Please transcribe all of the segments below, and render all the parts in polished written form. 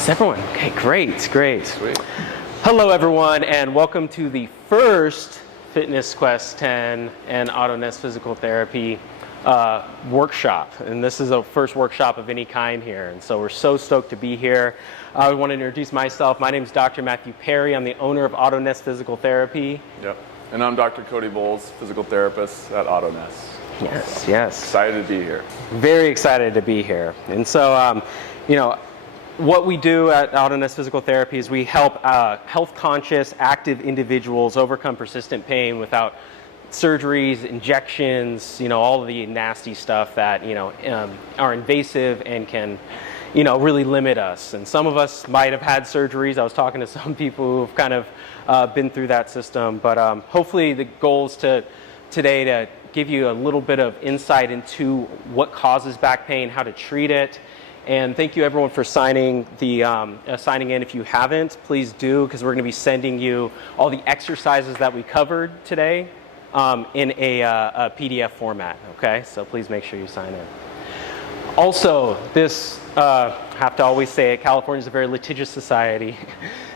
Is everyone? Okay, great, great. Sweet. Hello everyone, and welcome to the first Fitness Quest 10 and Auto-Ness Physical Therapy workshop. And this is the first workshop of any kind here, and so we're so stoked to be here. I want to introduce myself. My name is Dr. Matthew Perry. I'm the owner of Auto-Ness Physical Therapy. Yep. And I'm Dr. Cody Bowles, physical therapist at Auto-Ness. Yes, yes. Excited to be here. Very excited to be here. And so, what we do at Auto-Ness Physical Therapy is we help health-conscious, active individuals overcome persistent pain without surgeries, injections, all of the nasty stuff that, are invasive and can, really limit us. And some of us might have had surgeries. I was talking to some people who have kind of been through that system. But hopefully the goal is today to give you a little bit of insight into what causes back pain, how to treat it. And thank you everyone for signing in. If you haven't, please do, because we're going to be sending you all the exercises that we covered today in a PDF format. Okay, so please make sure you sign in. Also, this have to always say it. California is a very litigious society.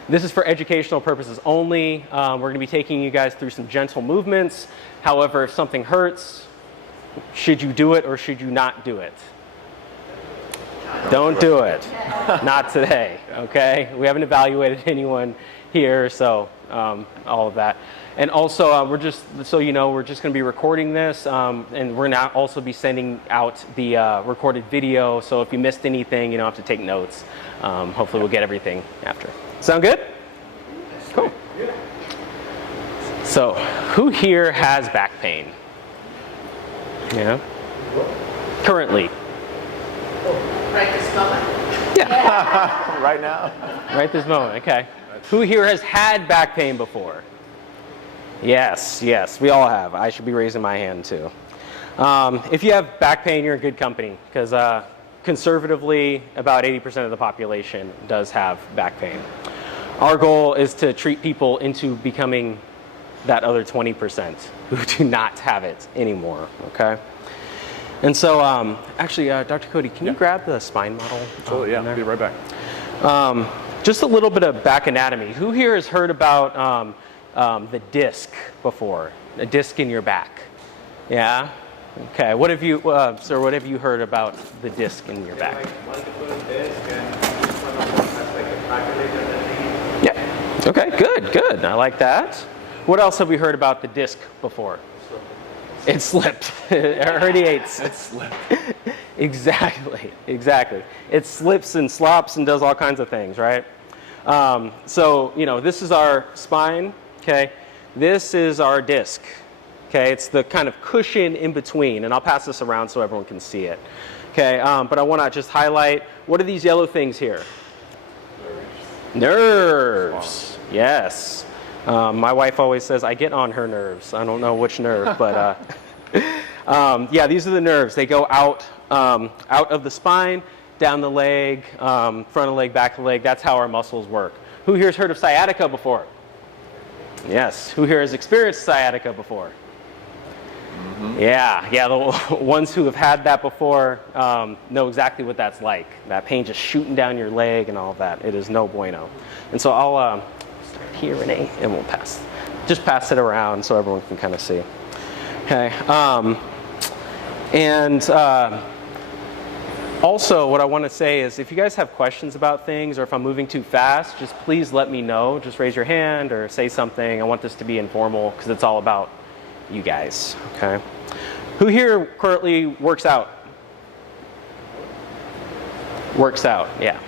This is for educational purposes only. We're going to be taking you guys through some gentle movements. However, if something hurts, should you do it or should you not do it? Don't do it. Not today, okay? We haven't evaluated anyone here, so all of that. And also, we're just going to be recording this, and we're going to also be sending out the recorded video, so if you missed anything, you don't have to take notes. Hopefully we'll get everything after. Sound good? Cool. So, who here has back pain? Yeah? Currently? Right this moment? Yeah. Right now? Right this moment, okay. Who here has had back pain before? Yes, we all have. I should be raising my hand too. If you have back pain, you're in good company, because conservatively, about 80% of the population does have back pain. Our goal is to treat people into becoming that other 20% who do not have it anymore, okay? And so, actually, Dr. Cody, can you grab the spine model? Totally, yeah, I'll be right back. Just a little bit of back anatomy. Who here has heard about the disc before? A disc in your back? Yeah? Okay, what have you, sir, what have you heard about the disc in your back? Multiple disc and one of them has like a cartilage underneath. Yeah. Okay, good. I like that. What else have we heard about the disc before? It slipped. It herniates. It slipped. Exactly. It slips and slops and does all kinds of things, right? So, this is our spine, okay? This is our disc, okay? It's the kind of cushion in between, and I'll pass this around so everyone can see it, okay? But I want to just highlight, what are these yellow things here? Nerves. Yes. My wife always says I get on her nerves. I don't know which nerve, but yeah, these are the nerves. They go out of the spine, down the leg, front of the leg, back of the leg. That's how our muscles work. Who here has heard of sciatica before? Yes. Who here has experienced sciatica before? Mm-hmm. Yeah. The ones who have had that before know exactly what that's like. That pain just shooting down your leg and all of that. It is no bueno. And so I'll start here, Renee, and we'll just pass it around so everyone can kind of see. Okay. Also, what I want to say is if you guys have questions about things or if I'm moving too fast, just please let me know. Just raise your hand or say something. I want this to be informal because it's all about you guys. Okay. Who here currently works out? Works out, yeah.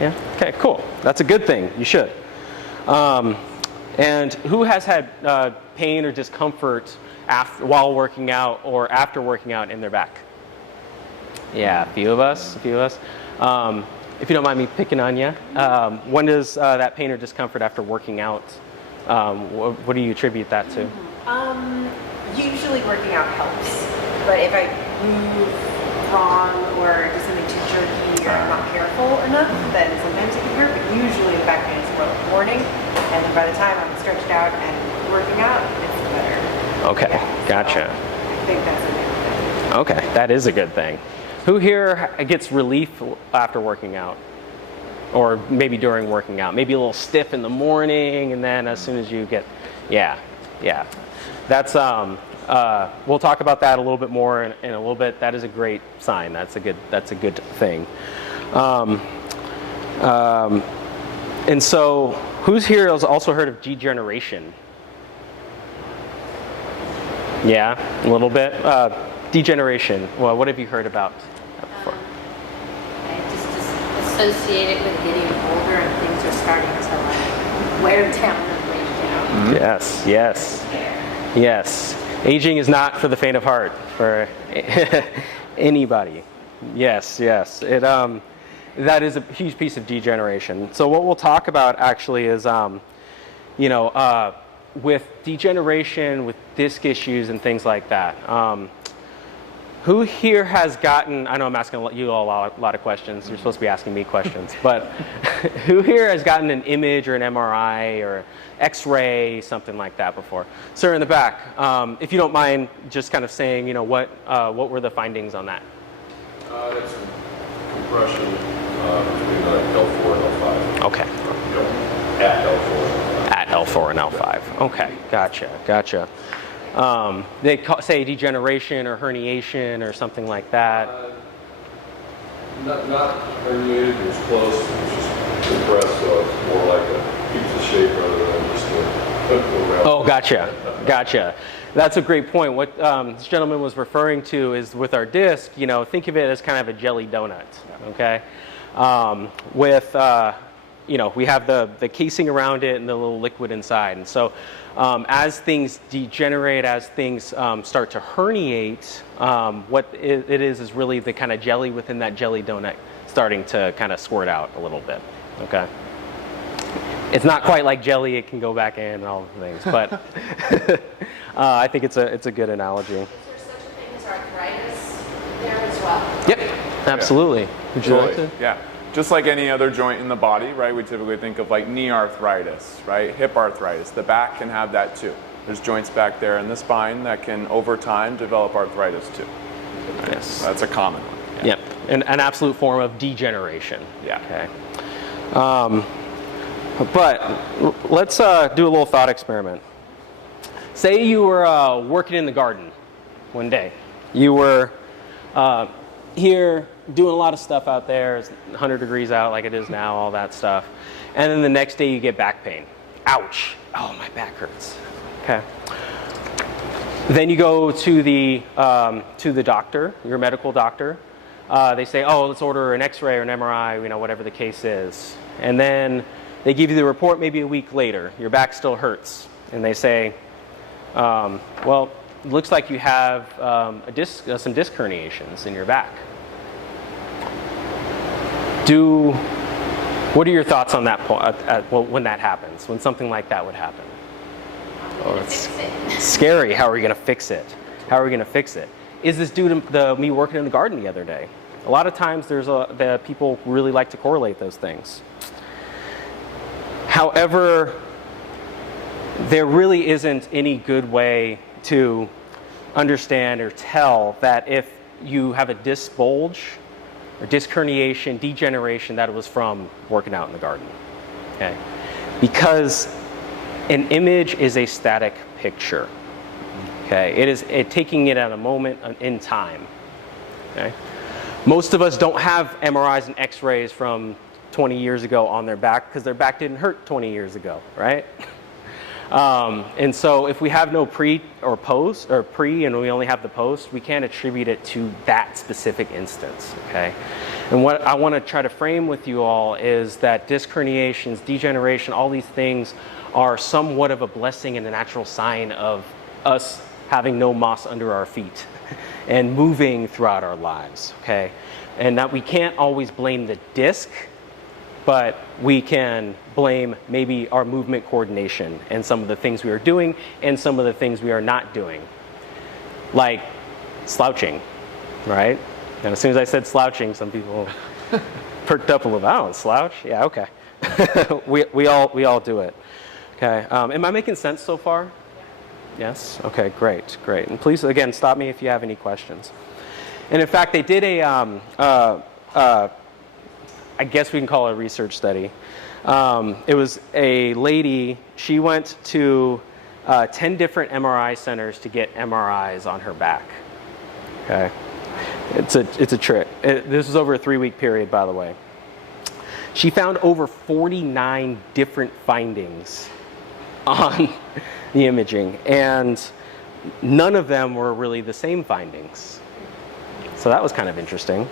Yeah? Okay, cool. That's a good thing. You should. And who has had pain or discomfort while working out or after working out in their back? Yeah, a few of us. If you don't mind me picking on you, when does that pain or discomfort after working out, what do you attribute that to? Usually working out helps, but if I move wrong or do something too jerky or I'm not careful enough, then sometimes it can hurt, but usually the back pain is more like morning, and then by the time I'm stretched out and working out, it's better. Okay, yeah, gotcha. So I think that's a good thing. Okay, that is a good thing. Who here gets relief after working out? or maybe during working out, maybe a little stiff in the morning, and then as soon as you get, yeah. That's we'll talk about that a little bit more in a little bit. That is a great sign. That's a good thing. And so, who's here has also heard of degeneration? Yeah, a little bit. Degeneration. Well, what have you heard about that before? I just associate it with getting older and things are starting to like wear down and break down. Yes. Aging is not for the faint of heart for anybody. Yes. It that is a huge piece of degeneration. So what we'll talk about actually is with degeneration, with disc issues and things like that. Who here has gotten, I know I'm asking you all a lot of questions, you're supposed to be asking me questions, but who here has gotten an image or an MRI or X-ray, something like that before? Sir, in the back, if you don't mind just kind of saying, what were the findings on that? That's compression between L4 and L5. Okay. At L4. At L4 and L5. Okay, gotcha. They say degeneration or herniation or something like that. Not herniated, it was close. It was just compressed, so it's more like a pizza shape rather than just a round. Oh, gotcha. That's a great point. What this gentleman was referring to is with our disc, think of it as kind of a jelly donut, okay? We have the casing around it and the little liquid inside. And so as things degenerate, as things start to herniate, what it is really the kind of jelly within that jelly donut starting to kind of squirt out a little bit, okay? It's not quite like jelly, it can go back in and all the things, but I think it's a good analogy. Is there such a thing as arthritis there as well? Yep, absolutely. Would you like to? Yeah. Just like any other joint in the body, right? We typically think of like knee arthritis, right? Hip arthritis. The back can have that too. There's joints back there in the spine that can, over time, develop arthritis too. Yes. That's a common one. Yeah. Yep, an absolute form of degeneration. Yeah. Okay. But let's do a little thought experiment. Say you were working in the garden one day. You were here doing a lot of stuff out there. It's 100 degrees out like it is now, all that stuff. And then the next day you get back pain. Ouch. Oh, my back hurts. Okay. Then you go to the doctor, your medical doctor. They say, oh, let's order an X-ray or an MRI, whatever the case is. And then they give you the report maybe a week later. Your back still hurts. And they say, well, it looks like you have some disc herniations in your back. What are your thoughts on that point when that happens, when something like that would happen? Oh, it's scary. How are we going to fix it? Is this due to me working in the garden the other day? A lot of times the people really like to correlate those things. However, there really isn't any good way to understand or tell that if you have a disc bulge or disc herniation, degeneration, that it was from working out in the garden, okay? Because an image is a static picture, okay? It is taking it at a moment in time, okay? Most of us don't have MRIs and X-rays from 20 years ago on their back because their back didn't hurt 20 years ago, right? And so if we have no pre or post, or pre and we only have the post, we can't attribute it to that specific instance, okay? And what I want to try to frame with you all is that disc herniations, degeneration, all these things are somewhat of a blessing and a natural sign of us having no moss under our feet and moving throughout our lives, okay? And that we can't always blame the disc, but we can blame maybe our movement coordination and some of the things we are doing and some of the things we are not doing. Like slouching, right? And as soon as I said slouching, some people perked up a little. I don't slouch. Yeah, okay. we all do it. Okay. Am I making sense so far? Yes? Okay, great. And please, again, stop me if you have any questions. And in fact, they did I guess we can call it a research study. It was a lady, she went to 10 different MRI centers to get MRIs on her back. Okay, it's a trick. This was over a 3-week period, by the way. She found over 49 different findings on the imaging, and none of them were really the same findings. So that was kind of interesting.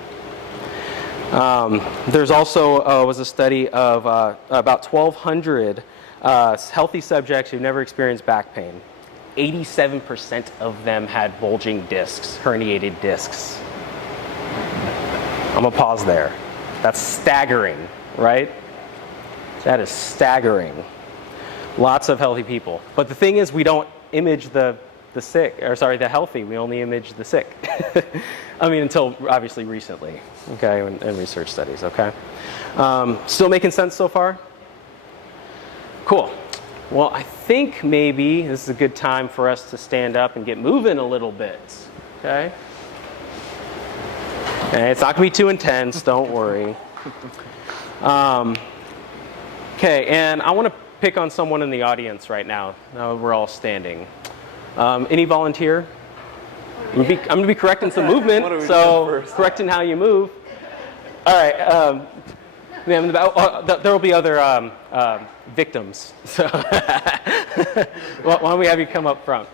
There's also was a study of about 1,200 healthy subjects who've never experienced back pain. 87% of them had bulging discs, herniated discs. I'm gonna pause there. That's staggering, right? That is staggering. Lots of healthy people. But the thing is, we don't image the healthy. We only image the sick. I mean, until obviously recently, okay, and research studies, okay? Still making sense so far? Cool. Well, I think maybe this is a good time for us to stand up and get moving a little bit, okay? Okay, it's not gonna be too intense, don't worry. Okay, and I wanna pick on someone in the audience right now. Now we're all standing. Any volunteer? I'm gonna be correcting some movement, so correcting how you move. All right, there will be other victims. So why don't we have you come up front?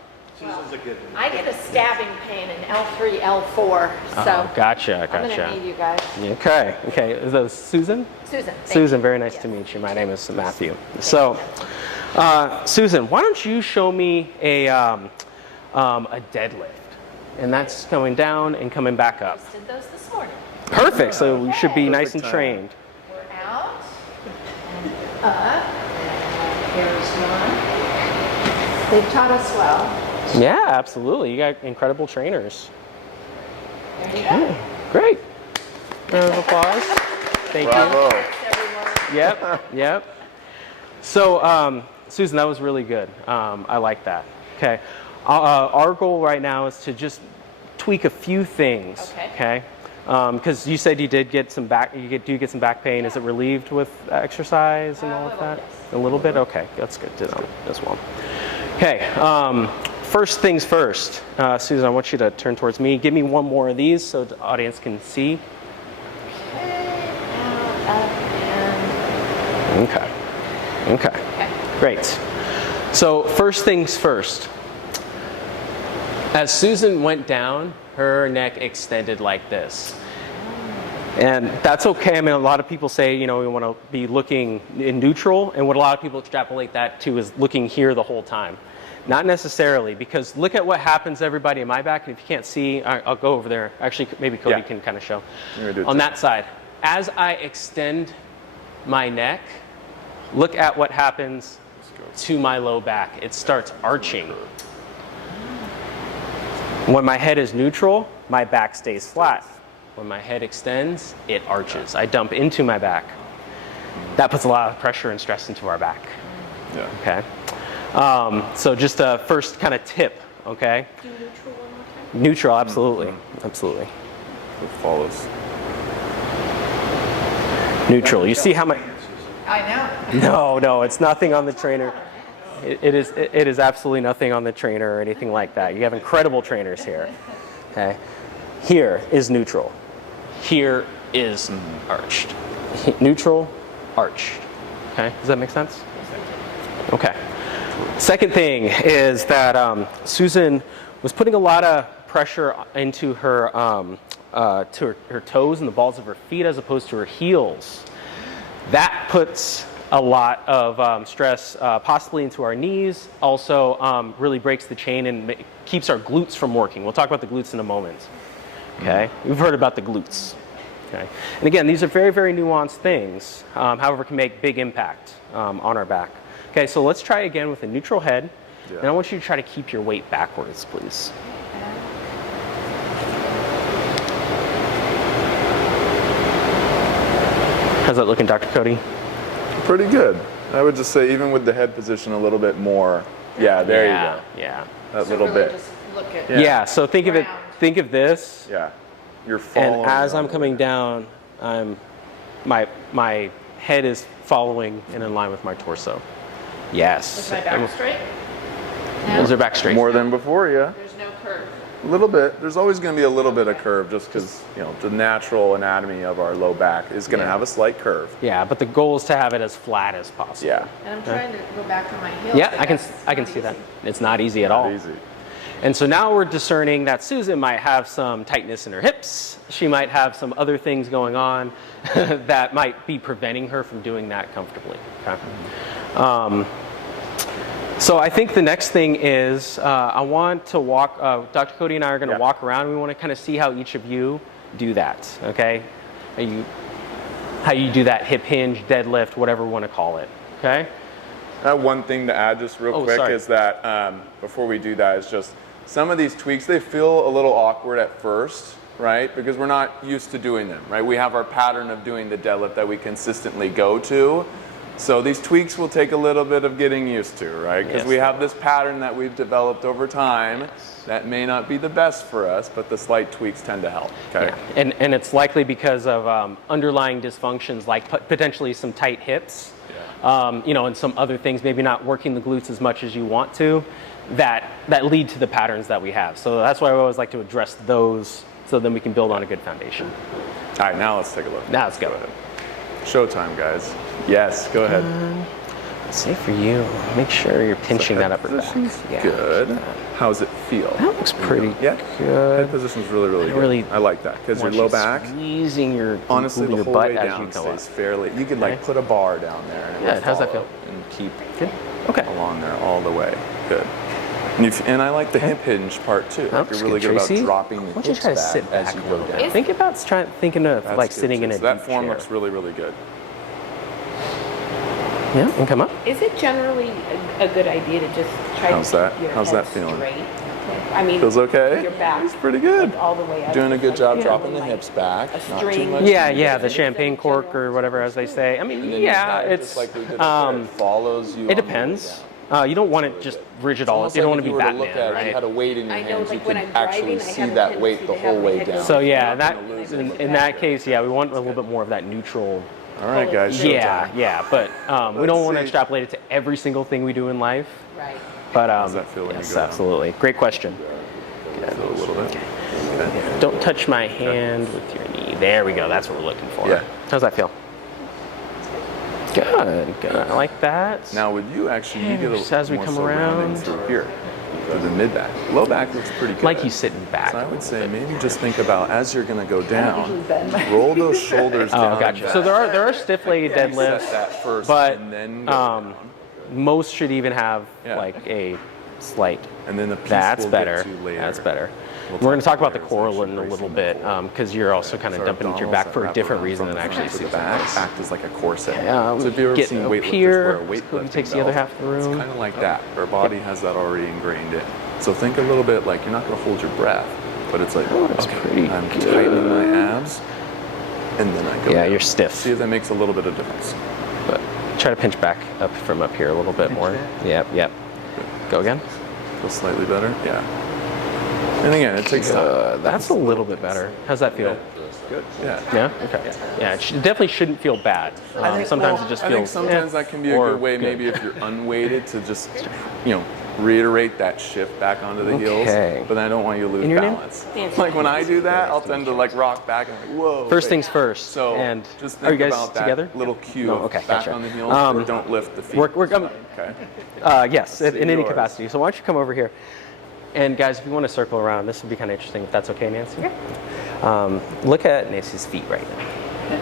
I get a stabbing pain in L3, L4, so Oh, gotcha. I'm gonna need you guys. Okay. Is that Susan? Susan. Susan, very nice to meet you. My name is Matthew. So, Susan, why don't you show me a deadlift? And that's coming down and coming back up. Just did those this morning. Perfect. So we should be nice and time. trained. We're out and up. And here's one. They've taught us well. Yeah, absolutely. You got incredible trainers. There you go. Great. Round of applause. Thank you. Bravo. Thanks, everyone. Yep. So, Susan, that was really good. I like that. Okay. Our goal right now is to just tweak a few things. Okay. Because you said you did get some back. Do you get some back pain? Is it relieved with exercise and all of that? Yes. A little bit. Okay, that's good to know as well. Okay. First things first, Susan. I want you to turn towards me. Give me one more of these so the audience can see. Okay. Okay. Great. So first things first. As Susan went down, her neck extended like this. And that's okay. I mean, a lot of people say, we want to be looking in neutral. And what a lot of people extrapolate that to is looking here the whole time. Not necessarily, because look at what happens, everybody, in my back. And if you can't see, I'll go over there. Actually, maybe Cody can kind of show. On that side. As I extend my neck, look at what happens to my low back. It starts arching. When my head is neutral, my back stays flat. When my head extends, it arches. I dump into my back. That puts a lot of pressure and stress into our back. Yeah. Okay. So just a first kind of tip, okay? Do neutral one more time. Neutral, absolutely. Absolutely. It follows. Neutral. You see how much... I know. No, it's nothing on the trainer. It is absolutely nothing on the trainer or anything like that. You have incredible trainers here. Okay. Here is neutral. Here is arched. Neutral, arched. Okay. Does that make sense? Okay. Second thing is that Susan was putting a lot of pressure into her to her toes and the balls of her feet as opposed to her heels. That puts a lot of stress possibly into our knees, also really breaks the chain and keeps our glutes from working. We'll talk about the glutes in a moment. Okay, we've heard about the glutes. Okay, and again, these are very, very nuanced things, however, can make big impact on our back. Okay, so let's try again with a neutral head, and I want you to try to keep your weight backwards, please. How's that looking, Dr. Cody? Pretty good. I would just say, even with the head position a little bit more. Yeah, there you go. Yeah. That So little really bit. just look at Yeah. So think of this, Yeah. You're following. and as I'm over coming there. down, I'm my head is following and in line with my torso. Yes. Is my back straight? Is your back straight? More than before, yeah. There's no curve. A little bit. There's always going to be a little bit of curve just because, you know, the natural anatomy of our low back is going to have a slight curve. Yeah, but the goal is to have it as flat as possible. Yeah. And I'm trying to go back on my heels. Yeah, but I can that's I can not see that. easy. It's not easy at all. Not easy. And so now we're discerning that Susan might have some tightness in her hips. She might have some other things going on that might be preventing her from doing that comfortably. Okay. So I think the next thing is I want to walk, Dr. Cody and I are going to walk around. We want to kind of see how each of you do that, okay? How you do that hip hinge, deadlift, whatever we want to call it, okay? One thing to add just real quick sorry. is that before we do that is just some of these tweaks, they feel a little awkward at first, right? Because we're not used to doing them, right? We have our pattern of doing the deadlift that we consistently go to. So these tweaks will take a little bit of getting used to, right? Because we have this pattern that we've developed over time that may not be the best for us, but the slight tweaks tend to help, okay? Yeah. And it's likely because of underlying dysfunctions like potentially some tight hips, you know, and some other things, maybe not working the glutes as much as you want to, that lead to the patterns that we have. So that's why I always like to address those so then we can build on a good foundation. All right, now let's take a look. Now let's go. Showtime, guys. Yes, go ahead. Let's say for you, make sure you're pinching that upper back. Yeah. Good. How's it feel? That looks pretty good. good. Head position's really good. Really I like that because your Want low you back, squeezing your honestly, the your whole butt way as down you go stays up. fairly. You could like put a bar down there. And it Yeah, would how's that follow feel? And keep Good. Okay. along there all the way. Good. And I like the hip hinge part too. That Like looks you're really good about Tracy. dropping the Why don't you hips try to back sit as back you a go little down. bit? Think about thinking of That's like good, sitting in too. a So that deep form chair. looks really good. Yeah, and come up. Is it generally a good idea to just try How's to that? keep your How's head that feeling? straight? I mean, Feels okay? your back. It's pretty good. Like all the way up. Doing a just good like job you're dropping doing the like hips back. a Not too string. much. Yeah, the champagne cork or whatever, as they say. I mean, And then yeah, your back, it's just like we did up there, it follows you. it on the way depends. down. You don't want it just rigid all. Almost You don't like want to if be you were to look Batman, at it, if you right? had a weight in your I know, hands, you like when can I'm actually driving, I see have a that weight the tendency to whole have my way head down. go So yeah, You're not that gonna lose it. in that case, yeah, we want a little bit more of that neutral. All right, guys. Yeah, showtime. yeah, but we don't want to see. extrapolate it to every single thing we do in life. Right. But does that feel when you yes, go down? absolutely. Great question. Feel a little bit. Okay. Don't touch my hand with your knee. There we go. That's what we're looking for. Yeah. How's that feel? Good, good. I like that. Now, with you, actually, you get a Just as we more come so rounding around. through here, through the mid back. Low back looks pretty good. Like you sitting back. So I would say maybe just think about as you're going to go down, roll those shoulders down. Oh, gotcha. So there are stiff-legged Set deadlifts, that first but and then go down. most should even have Yeah. like a slight. And then the piece That's we'll better. get to later. That's better. We'll We're going to talk about the layers, core actually in a little bracing bit the core. because you're also kind of So dumping into your abdominals back that for a wrap different around reason from than the actually front to the super back nice. act as like a corset. Yeah, So if you've ever get seen up weightlifters here, wear a Cody weightlifting takes the other belt, half of the room. It's kind of like that. Our body has that already ingrained in. So think a little bit like you're not going to hold your breath, but it's like, That's pretty I'm good. tightening my abs, and then I go. Yeah, down. you're stiff. See if that makes a little bit of difference. But try to pinch back up from up here a little bit more. Yep, yep. Go again. Feel slightly better. Yeah. And again, it takes time. That's a little bit better. How's that feel? Good. Yeah. Yeah. Okay. Yeah. It definitely shouldn't feel bad. Sometimes it just I feels. think sometimes that can be a or good way, maybe if you're unweighted, to just, reiterate that shift back onto the heels. Okay. But then I don't want you to lose And your name? balance. Like when I do that, I'll tend to like rock back and like, whoa. First wait. things first. So and just are you think guys about that together? little cue No, of okay, back gotcha. on the heels, but don't lift the feet. We're Okay. yes, in see any yours. capacity. So why don't you come over here? And guys, if you want to circle around, this would be kind of interesting if that's okay, Nancy. Look at Nancy's feet right now.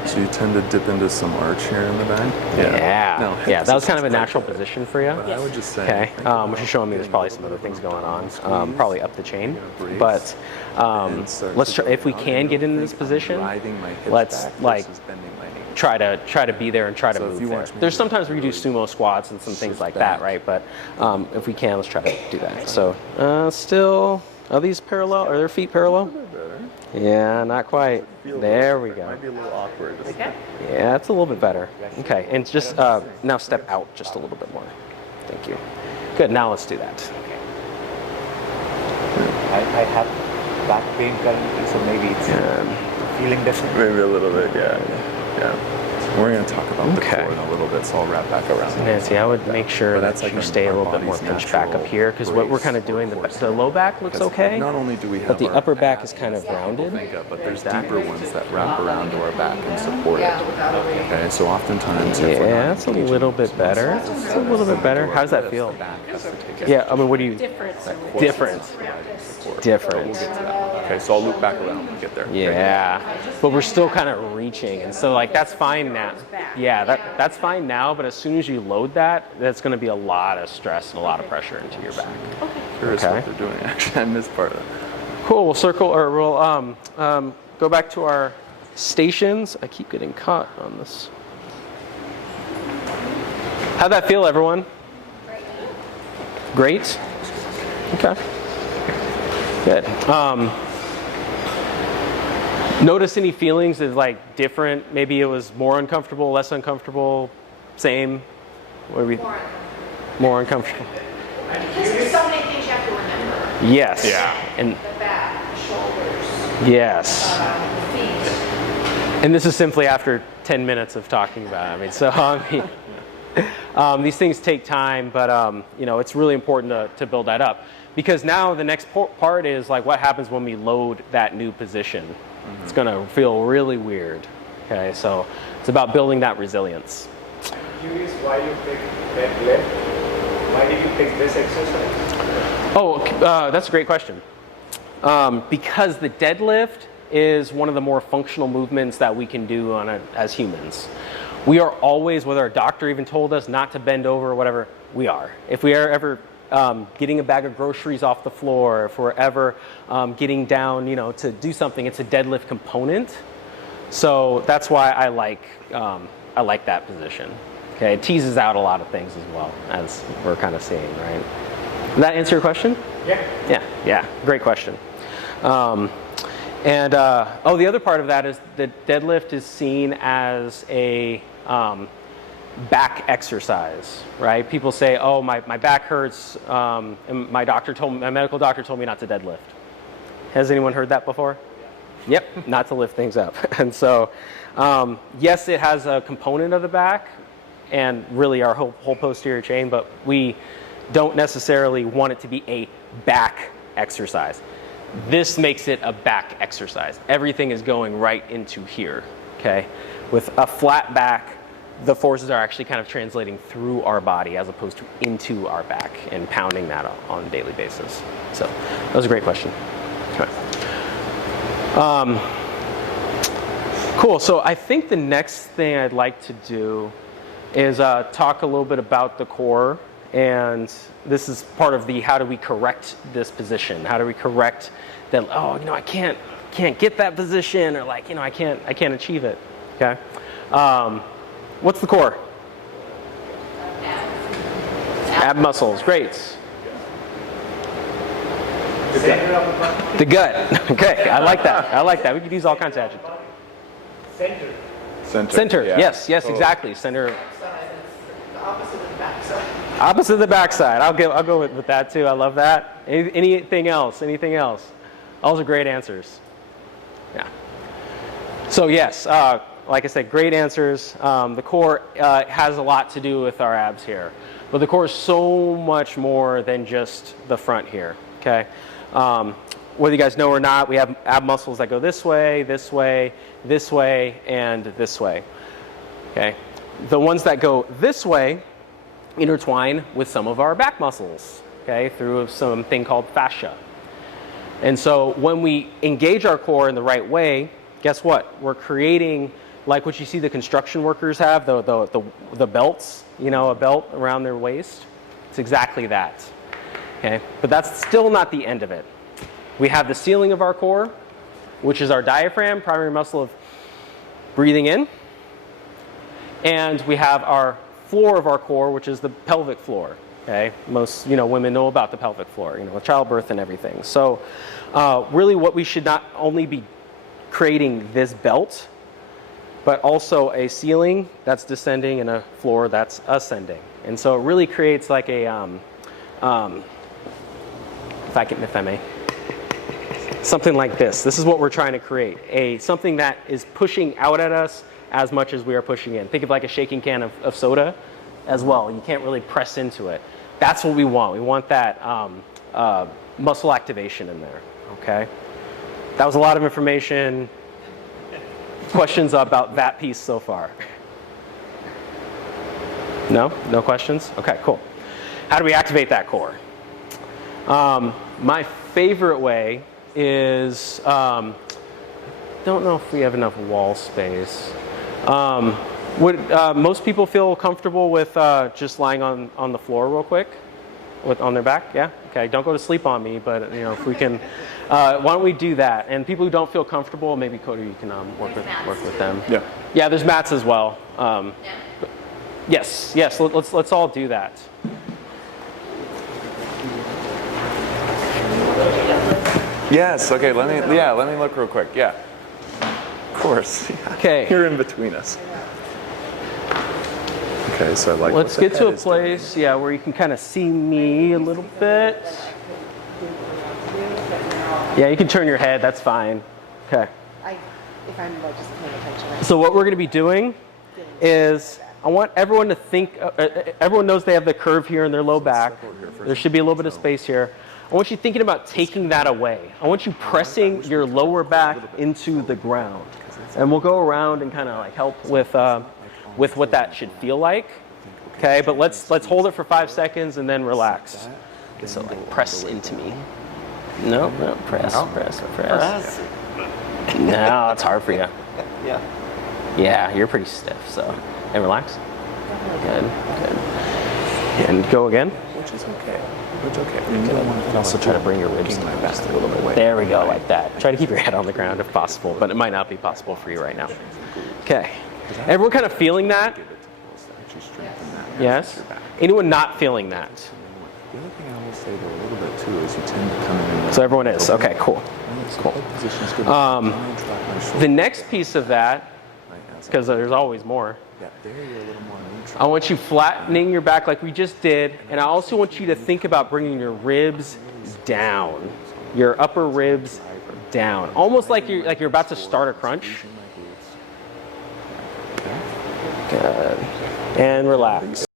So you tend to dip into some arch here in the back? Yeah. No, Yeah, that was kind of a position's natural great. position for you. But I would just say. Okay, think about which is showing me there's getting probably a some little other bit things of a going on, squeeze. probably up the chain. You're gonna But and start let's to try. go If we down. can And get don't into this think I'm position, driving my hips let's back like versus bending my knee. try to be there and try to So if move you there. watch me There's do sometimes that, where you do really sumo squats and some things shift like back. that, right? But if we can, let's try to do that. So still, are these parallel? Are their feet parallel? Yeah, not quite. There we go. Might be a little awkward. Yeah, it's a little bit better. Okay, and just now step out just a little bit more. Thank you. Good, now let's do that. I have back pain currently, so maybe it's feeling different. Maybe a little bit, yeah. We're going to talk about the Okay. core in a little bit, so I'll wrap back around. Nancy, I would make sure But that that's like you our- stay a our little bit more body's pinched back up natural here, because what we're brace kind of or doing, core the low back looks Because okay, Not only do we have but the our upper back is kind of rounded. think of, but there's that. deeper ones that wrap around to our back and support it. Okay, so oftentimes if we're Yeah, not that's a engaging little those bit better. muscles, It's a little bit better. How does that feel? the back has to take it. Yeah, I mean, what do you? Different. Different. Different. Okay, so I'll loop back around when we get there. Okay. Yeah, but we're still kind of reaching, and so like that's fine now. Yeah, that's fine now, but as soon as you load that, that's going to be a lot of stress and a lot of pressure into your back. Curious Okay. what they're doing. Actually, I missed part of that. Cool. We'll circle, or we'll go back to our stations. I keep getting caught on this. How'd that feel, everyone? Great. Okay. Good. Notice any feelings of like different? Maybe it was more uncomfortable, less uncomfortable, same. What are we? More uncomfortable. Because there's so many things you have to remember. Yes. Yeah. And The back, the shoulders, yes. the feet. And this is simply after 10 minutes of talking about it. I mean, so these things take time, but you know, it's really important to build that up, because now the next part is like what happens when we load that new position. Mm-hmm. It's going to feel really weird. Okay, so it's about building that resilience. I'm curious why you picked deadlift. Why did you pick this exercise? Oh, that's a great question. Because the deadlift is one of the more functional movements that we can do as humans. We are always, whether our doctor even told us not to bend over or whatever, we are. If we are ever getting a bag of groceries off the floor, if we're ever getting down, you know, to do something, it's a deadlift component. So that's why I like that position. Okay, it teases out a lot of things as well, as we're kind of seeing, right? Did that answer your question? Yeah. Yeah, great question. The other part of that is the deadlift is seen as a back exercise, right? People say, oh, my back hurts, and my medical doctor told me not to deadlift. Has anyone heard that before? Yep, not to lift things up. And so, yes, it has a component of the back and really our whole posterior chain, but we don't necessarily want it to be a back exercise. This makes it a back exercise. Everything is going right into here, okay? With a flat back, the forces are actually kind of translating through our body as opposed to into our back and pounding that on a daily basis. So that was a great question. Okay. Cool, so I think the next thing I'd like to do is talk a little bit about the core, and this is part of the how do we correct this position? How do we correct that? Oh, you know, I can't get that position, or like, you know, I can't achieve it. Okay, what's the core? Ab muscles, great. Center of the body. The gut. Okay, I like that. I like that. We could use all kinds of adjectives. Center. Center. Yeah. Yes, exactly. Center. Opposite of the backside. I'll go with that too. I love that. Anything else? Anything else? Those are great answers. Yeah. So yes, like I said, great answers. The core has a lot to do with our abs here, but the core is so much more than just the front here. Okay. Whether you guys know or not, we have ab muscles that go this way, this way, this way, and this way. Okay. The ones that go this way intertwine with some of our back muscles, okay, through something called fascia. And so when we engage our core in the right way, guess what? We're creating, like what you see the construction workers have, the belts, you know, a belt around their waist. It's exactly that. Okay, but that's still not the end of it. We have the ceiling of our core, which is our diaphragm, primary muscle of breathing in. And we have our floor of our core, which is the pelvic floor. Okay, most women know about the pelvic floor, with childbirth and everything. So really what we should not only be creating this belt, but also a ceiling that's descending and a floor that's ascending. And so it really creates like a, if I may, something like this. This is what we're trying to create. Something that is pushing out at us as much as we are pushing in. Think of like a shaking can of soda as well. You can't really press into it. That's what we want. We want that muscle activation in there, okay? That was a lot of information. Questions about that piece so far? No? No questions? Okay, cool. How do we activate that core? My favorite way is, don't know if we have enough wall space. Would most people feel comfortable with just lying on the floor real quick? On their back? Yeah? Okay, don't go to sleep on me, but if we can, why don't we do that? And people who don't feel comfortable, maybe Cody, you can work with them. Yeah. Yeah, there's mats as well. Yes, let's all do that. Yes. Okay. Let me look real quick. Yeah. Of course. Okay. You're in between us. Okay. So like. Let's get to a place, where you can kind of see me a little bit. Yeah, you can turn your head. That's fine. Okay. If I'm like just paying attention. So what we're going to be doing is, I want everyone to think. Everyone knows they have the curve here in their low back. There should be a little bit of space here. I want you thinking about taking that away. I want you pressing your lower back into the ground. And we'll go around and kind of like help with what that should feel like. Okay, but let's hold it for 5 seconds and then relax. So like press into me. No, press. No, it's hard for you. Yeah, you're pretty stiff, so. And relax. Good. And go again. Which is okay. You can also try to bring your ribs to my back a little bit. There we go, like that. Try to keep your head on the ground if possible, but it might not be possible for you right now. Okay. Everyone kind of feeling that? Yes? Anyone not feeling that? The other thing I will say though a little bit too is you tend to come in. So everyone is. Okay, cool. The next piece of that, because there's always more. Yeah, there you're a little more neutral. I want you flattening your back like we just did, and I also want you to think about bringing your ribs down, your upper ribs down, almost like you're about to start a crunch. Good. And relax.